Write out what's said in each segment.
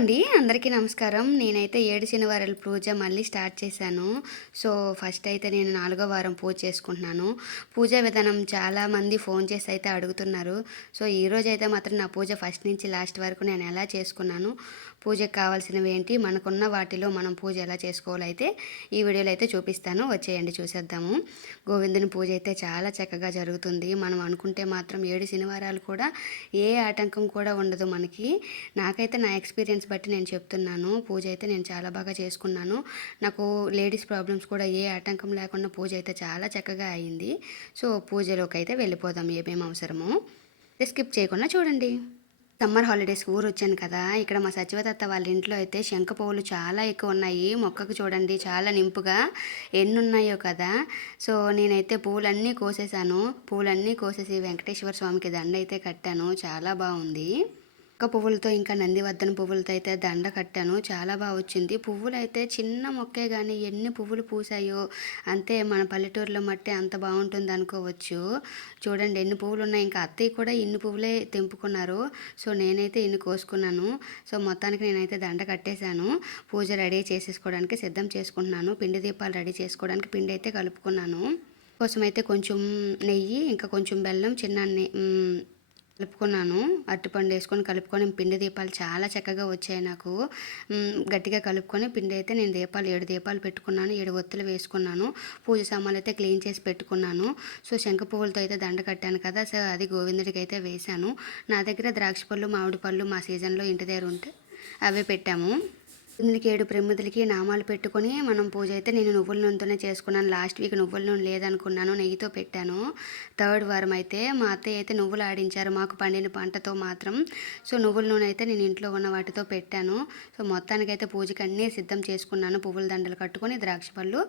అండి. అందరికీ నమస్కారం. నేనైతే 7 శనివారాల పూజ మళ్ళీ స్టార్ట్ చేశాను. సో, ఫస్ట్ అయితే నేను 4గో వారం పూజ చేసుకుంటున్నాను. పూజా విధానం చాలామంది ఫోన్ చేసి అయితే అడుగుతున్నారు. సో, ఈరోజైతే మాత్రం నా పూజ ఫస్ట్ నుంచి లాస్ట్ వరకు నేను ఎలా చేసుకున్నాను, పూజకు కావాల్సినవి ఏంటి, మనకున్న వాటిలో మనం పూజ ఎలా చేసుకోవాలో అయితే ఈ వీడియోలో అయితే చూపిస్తాను. వచ్చేయండి చూసేద్దాము. గోవిందుని పూజ అయితే చాలా చక్కగా జరుగుతుంది. మనం అనుకుంటే మాత్రం 7 శనివారాలు కూడా ఏ ఆటంకం కూడా ఉండదు మనకి. నాకైతే నా ఎక్స్పీరియన్స్ బట్టి నేను చెప్తున్నాను. పూజ అయితే నేను చాలా బాగా చేసుకున్నాను. నాకు లేడీస్ ప్రాబ్లమ్స్ కూడా ఏ ఆటంకం లేకుండా పూజ అయితే చాలా చక్కగా అయింది. సో, పూజలోకి అయితే వెళ్ళిపోదాం ఏమేమి అవసరమో. స్కిప్ చేయకుండా చూడండి. సమ్మర్ హాలిడేస్కి ఊరొచ్చాను కదా! ఇక్కడ మా సచివదత్త వాళ్ళ ఇంట్లో అయితే శంఖ పువ్వులు చాలా ఎక్కువ ఉన్నాయి. మొక్కకు చూడండి చాలా నింపుగా ఎన్నున్నాయో కదా! సో, నేనైతే పువ్వులన్నీ కోసేసాను. పువ్వులన్నీ కోసేసి వెంకటేశ్వర స్వామికి దండ అయితే కట్టాను. చాలా బావుంది. ఒక్క పువ్వులతో ఇంకా నందివర్ధన పువ్వులతో అయితే దండ కట్టాను. చాలా బాగా వచ్చింది. పువ్వులైతే చిన్న మొక్కే గానీ ఎన్ని పువ్వులు పూసాయో, అంతే మన పల్లెటూరులో మట్టే అంత బాగుంటుంది అనుకోవచ్చు. చూడండి ఎన్ని పువ్వులు ఉన్నాయి. ఇంకా అత్తయ్య కూడా ఇన్ని పువ్వులే తెంపుకున్నారు. సో, నేనైతే ఇన్ని కోసుకున్నాను. సో, మొత్తానికి నేనైతే దండ కట్టేశాను. పూజ రెడీ చేసేసుకోవడానికి సిద్ధం చేసుకుంటున్నాను. పిండి దీపాలు రెడీ చేసుకోవడానికి పిండి అయితే కలుపుకున్నాను. కోసమైతే కొంచెం నెయ్యి, ఇంకా కొంచెం బెల్లం, కలుపుకున్నాను. అరటిపండు వేసుకొని కలుపుకొని పిండి దీపాలు చాలా చక్కగా వచ్చాయి నాకు. గట్టిగా కలుపుకొని పిండి అయితే నేను 7 దీపాలు పెట్టుకున్నాను. 7 ఒత్తులు వేసుకున్నాను. పూజ సామాన్లు అయితే క్లీన్ చేసి పెట్టుకున్నాను. సో, శంఖ పువ్వులతో అయితే దండ కట్టాను కదా! సో, అది గోవిందుడికి అయితే వేశాను. నా దగ్గర ద్రాక్ష పళ్ళు, మామిడి పళ్ళు మా సీజన్లో ఇంటి దగ్గర ఉంటే అవే పెట్టాము. 7 ప్రమిదలకి నామాలు పెట్టుకొని మనం పూజ అయితే నేను నువ్వుల నూనెతోనే చేసుకున్నాను. లాస్ట్ వీక్ నువ్వుల నూనె లేదనుకున్నాను, నెయ్యితో పెట్టాను. థర్డ్ వారం అయితే మా అత్తయ్య అయితే నువ్వులు ఆడించారు మాకు పండిన పంటతో మాత్రం. సో, నువ్వుల నూనె అయితే నేను ఇంట్లో ఉన్న వాటితో పెట్టాను. సో, మొత్తానికైతే పూజకి అన్నీ సిద్ధం చేసుకున్నాను. పువ్వుల దండలు కట్టుకొని ద్రాక్ష పళ్ళు,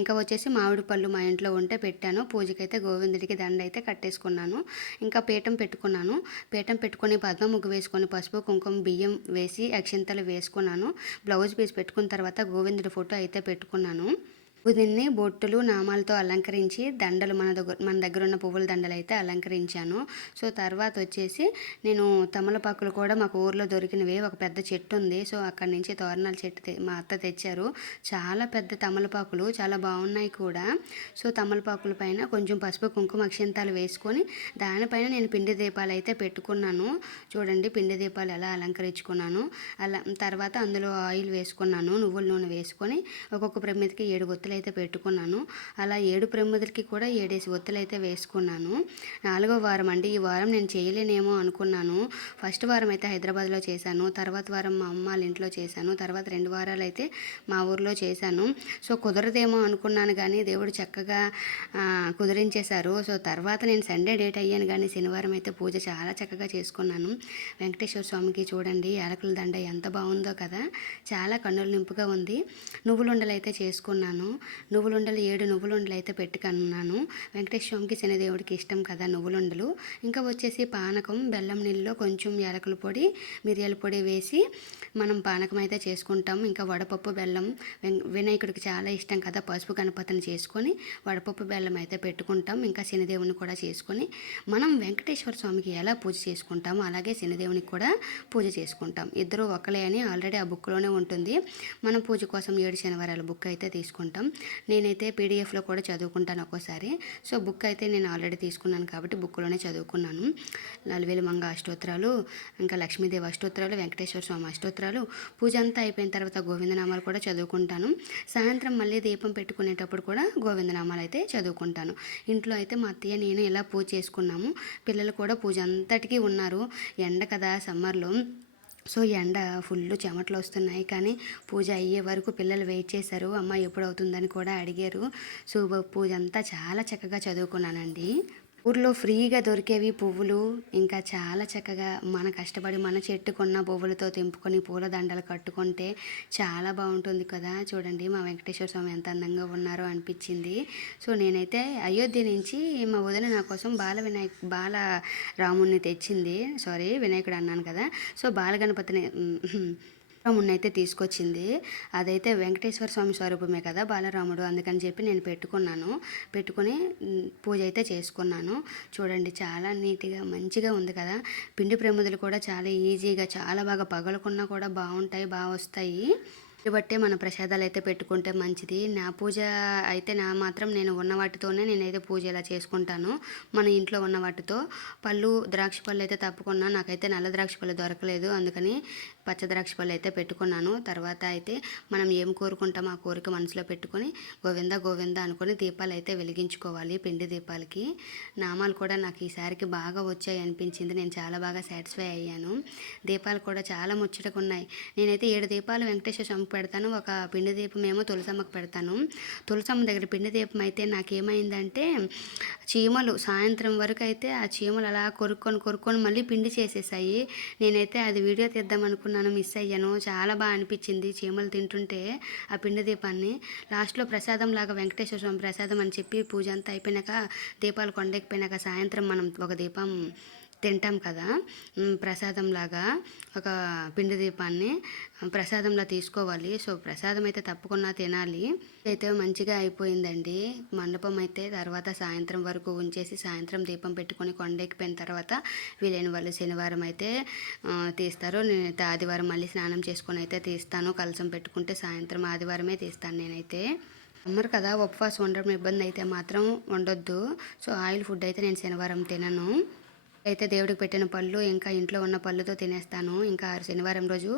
ఇంకా వచ్చేసి మామిడి పళ్ళు మా ఇంట్లో ఉంటే పెట్టాను. పూజకైతే గోవిందుడికి దండ అయితే కట్టేసుకున్నాను. ఇంకా పీఠం పెట్టుకున్నాను. పీఠం పెట్టుకొని పద్మ ముగ్గు వేసుకొని పసుపు కుంకుమ బియ్యం వేసి అక్షింతలు వేసుకున్నాను. బ్లౌజ్ పీస్ పెట్టుకున్న తర్వాత గోవిందుడి ఫోటో అయితే పెట్టుకున్నాను. దీన్ని బొట్టులు నామాలతో అలంకరించి దండలు మన దగ్గర ఉన్న పువ్వుల దండలు అయితే అలంకరించాను. సో, తర్వాత వచ్చేసి నేను తమలపాకులు కూడా మాకు ఊర్లో దొరికినవి ఒక పెద్ద చెట్టు ఉంది. సో, అక్కడి నుంచి తోరణాల చెట్టు మా అత్త తెచ్చారు. చాలా పెద్ద తమలపాకులు, చాలా బాగున్నాయి కూడా. సో, తమలపాకుల పైన కొంచెం పసుపు కుంకుమ అక్షింతాలు వేసుకొని దానిపైన నేను పిండి దీపాలు అయితే పెట్టుకున్నాను. చూడండి పిండి దీపాలు ఎలా అలంకరించుకున్నాను. అలా తర్వాత అందులో ఆయిల్ వేసుకున్నాను. నువ్వుల నూనె వేసుకొని ఒక్కొక్క ప్రమిదకి 7 ఒత్తులు అయితే పెట్టుకున్నాను. అలా 7 ప్రమిదలకి కూడా 7 ఒత్తులు అయితే వేసుకున్నాను. 4గో వారం అండి. ఈ వారం నేను చేయలేనేమో అనుకున్నాను. ఫస్ట్ వారం అయితే హైదరాబాద్లో చేశాను. తర్వాత వారం మా అమ్మ వాళ్ళ ఇంట్లో చేశాను. తర్వాత 2 వారాలు అయితే మా ఊర్లో చేశాను. సో, కుదరదేమో అనుకున్నాను కానీ దేవుడు చక్కగా కుదిరించేశారు. సో, తర్వాత నేను సండే డేట్ అయ్యాను కానీ శనివారం అయితే పూజ చాలా చక్కగా చేసుకున్నాను. వెంకటేశ్వర స్వామికి చూడండి యాలకుల దండ ఎంత బాగుందో కదా! చాలా కన్నుల నింపుగా ఉంది. నువ్వులుండలు అయితే చేసుకున్నాను. 7 నువ్వులుండలు అయితే పెట్టుకున్నాను. వెంకటేశ్వర స్వామికి శనిదేవుడికి ఇష్టం కదా నువ్వులుండలు. ఇంకా వచ్చేసి పానకం, బెల్లం నీళ్ళలో కొంచెం యాలకుల పొడి, మిరియాల పొడి వేసి మనం పానకం అయితే చేసుకుంటాం. ఇంకా వడపప్పు బెల్లం వినాయకుడికి చాలా ఇష్టం కదా, పసుపు గణపతిని చేసుకొని వడపప్పు బెల్లం అయితే పెట్టుకుంటాం. ఇంకా శనిదేవుని కూడా చేసుకొని మనం వెంకటేశ్వర స్వామికి ఎలా పూజ చేసుకుంటామో అలాగే శనిదేవునికి కూడా పూజ చేసుకుంటాం. ఇద్దరు ఒకలే అని ఆల్రెడీ ఆ బుక్లోనే ఉంటుంది. మనం పూజ కోసం 7 శనివారాల బుక్ అయితే తీసుకుంటాం. నేనైతే పీడిఎఫ్లో కూడా చదువుకుంటాను ఒక్కోసారి. సో, బుక్ అయితే నేను ఆల్రెడీ తీసుకున్నాను కాబట్టి బుక్లోనే చదువుకున్నాను. లలివేలు మంగ అష్టోత్తరాలు, ఇంకా లక్ష్మీదేవి అష్టోత్తరాలు, వెంకటేశ్వర స్వామి అష్టోత్తరాలు, పూజ అంతా అయిపోయిన తర్వాత గోవిందనామాలు కూడా చదువుకుంటాను. సాయంత్రం మళ్ళీ దీపం పెట్టుకునేటప్పుడు కూడా గోవిందనామాలు అయితే చదువుకుంటాను. ఇంట్లో అయితే మా అత్తయ్య నేను ఇలా పూజ చేసుకున్నాము. పిల్లలు కూడా పూజ అంతటికీ ఉన్నారు. ఎండ కదా సమ్మర్లో. సో, ఎండ ఫుల్ చెమటలు వస్తున్నాయి కానీ పూజ అయ్యే వరకు పిల్లలు వెయిట్ చేశారు. అమ్మ ఎప్పుడు అవుతుందని కూడా అడిగారు. సో, పూజ అంతా చాలా చక్కగా చదువుకున్నానండి. ఊర్లో ఫ్రీగా దొరికేవి పువ్వులు, ఇంకా చాలా చక్కగా మన కష్టపడి మన చెట్టుకున్న పువ్వులతో తెంపుకొని పూల దండలు కట్టుకుంటే చాలా బాగుంటుంది కదా! చూడండి మా వెంకటేశ్వర స్వామి ఎంత అందంగా ఉన్నారో అనిపించింది. సో, నేనైతే అయోధ్య నుంచి మా వదిన నా కోసం బాల రాముడిని తెచ్చింది. సారీ వినాయకుడు అన్నాను కదా! సో, బాలగణపతిని రాముడినైతే తీసుకొచ్చింది. అదైతే వెంకటేశ్వర స్వామి స్వరూపమే కదా బాలరాముడు. అందుకని చెప్పి నేను పెట్టుకున్నాను. పెట్టుకొని పూజ అయితే చేసుకున్నాను. చూడండి చాలా నీట్‌గా మంచిగా ఉంది కదా! పిండి ప్రమిదలు కూడా చాలా ఈజీగా చాలా బాగా పగలకున్నా కూడా బావుంటాయి. వస్తాయి. బట్టే మన ప్రసాదాలైతే పెట్టుకుంటే మంచిది. నా పూజ అయితే మాత్రం నేను ఉన్న వాటితోనే నేనైతే పూజ ఇలా చేసుకుంటాను. మన ఇంట్లో ఉన్న వాటితో. పళ్ళు, ద్రాక్ష పళ్ళు అయితే తప్పకుండా నాకైతే నల్ల ద్రాక్ష పళ్ళు దొరకలేదు. అందుకని పచ్చ ద్రాక్ష పళ్ళు అయితే పెట్టుకున్నాను. తర్వాత అయితే మనం ఏం కోరుకుంటామో ఆ కోరిక మనసులో పెట్టుకొని గోవింద గోవింద అనుకొని దీపాలు అయితే వెలిగించుకోవాలి. పిండి దీపాలకి. నామాలు కూడా నాకు ఈసారికి బాగా వచ్చాయి అనిపించింది. నేను చాలా బాగా సాటిస్ఫై అయ్యాను. దీపాలు కూడా చాలా ముచ్చటగా ఉన్నాయి. నేనైతే 7 దీపాలు వెంకటేశ్వర స్వామికి పెడతాను. ఒక పిండి దీపం ఏమో తులసమ్మకి పెడతాను. తులసమ్మ దగ్గర పిండి దీపం అయితే నాకేమైందంటే చీమలు సాయంత్రం వరకు అయితే ఆ చీమలు అలా కొరుక్కొని మళ్ళీ పిండి చేసేసాయి. నేనైతే అది వీడియో తీద్దాం అనుకున్నాను, మిస్ అయ్యాను. చాలా బాగా అనిపించింది చీమలు తింటుంటే ఆ పిండి దీపాన్ని. లాస్ట్లో ప్రసాదం లాగా వెంకటేశ్వర స్వామి ప్రసాదం అని చెప్పి పూజ అంతా అయిపోయినాక దీపాలు కొండెక్కిపోయినాక సాయంత్రం మనం ఒక దీపం తింటాం కదా ప్రసాదంలాగా. ఒక పిండి దీపాన్ని ప్రసాదంలా తీసుకోవాలి. సో ప్రసాదం అయితే తప్పకుండా తినాలి. అయితే మంచిగా అయిపోయిందండి. మండపం అయితే తర్వాత సాయంత్రం వరకు ఉంచేసి సాయంత్రం దీపం పెట్టుకొని కొండెక్కిపోయిన తర్వాత వీలైన వాళ్ళు శనివారం అయితే తీస్తారు. నేనైతే ఆదివారం మళ్ళీ స్నానం చేసుకొని అయితే తీస్తాను. కలశం పెట్టుకుంటే సాయంత్రం ఆదివారమే తీస్తాను నేనైతే. సమ్మర్ కదా ఉపవాసం ఉండడం ఇబ్బంది అయితే మాత్రం ఉండొద్దు. సో ఆయిల్ ఫుడ్ అయితే నేను శనివారం తినను. అయితే దేవుడికి పెట్టిన పళ్ళు ఇంకా ఇంట్లో ఉన్న పళ్ళుతో తినేస్తాను. ఇంకా శనివారం రోజు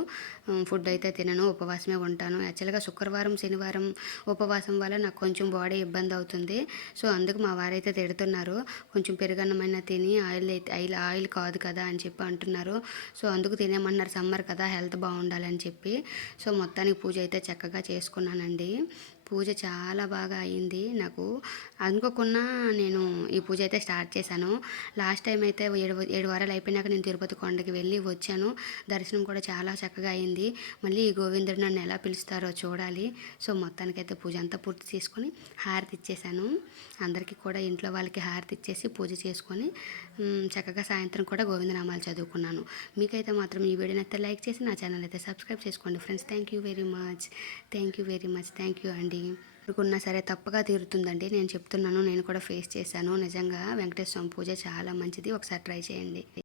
ఫుడ్ అయితే తినను. ఉపవాసమే ఉంటాను. యాక్చువల్గా శుక్రవారం శనివారం ఉపవాసం వల్ల నాకు కొంచెం బాడీ ఇబ్బంది అవుతుంది. సో అందుకు మా వారైతే తిడుతున్నారు. కొంచెం పెరుగన్నమైనా తిని ఆయిల్ కాదు కదా అని చెప్పి అంటున్నారు. సో అందుకు తినేమన్నారు. సమ్మర్ కదా హెల్త్ బాగుండాలని చెప్పి. సో మొత్తానికి పూజ అయితే చక్కగా చేసుకున్నానండి. పూజ చాలా బాగా అయింది. నాకు అనుకోకుండా నేను ఈ పూజ అయితే స్టార్ట్ చేశాను. లాస్ట్ టైం అయితే 7 వారాలు అయిపోయినాక నేను తిరుపతి కొండకి వెళ్ళి వచ్చాను. దర్శనం కూడా చాలా చక్కగా అయింది. మళ్ళీ ఈ గోవిందుడు నన్ను ఎలా పిలుస్తారో చూడాలి. సో మొత్తానికైతే పూజ అంతా పూర్తి చేసుకొని హారతి ఇచ్చేసాను. అందరికీ కూడా ఇంట్లో వాళ్ళకి హారతి ఇచ్చేసి పూజ చేసుకొని చక్కగా సాయంత్రం కూడా గోవిందనామాలు చదువుకున్నాను. మీకైతే మాత్రం ఈ వీడియోని అయితే లైక్ చేసి నా ఛానల్ అయితే సబ్స్క్రైబ్ చేసుకోండి friends. Thank you very much. Thank you అండి. అనుకున్నా సరే తప్పగా తీరుతుందండి. నేను చెప్తున్నాను. నేను కూడా ఫేస్ చేశాను. నిజంగా వెంకటేశ్వర స్వామి పూజ చాలా మంచిది. ఒకసారి ట్రై చేయండి.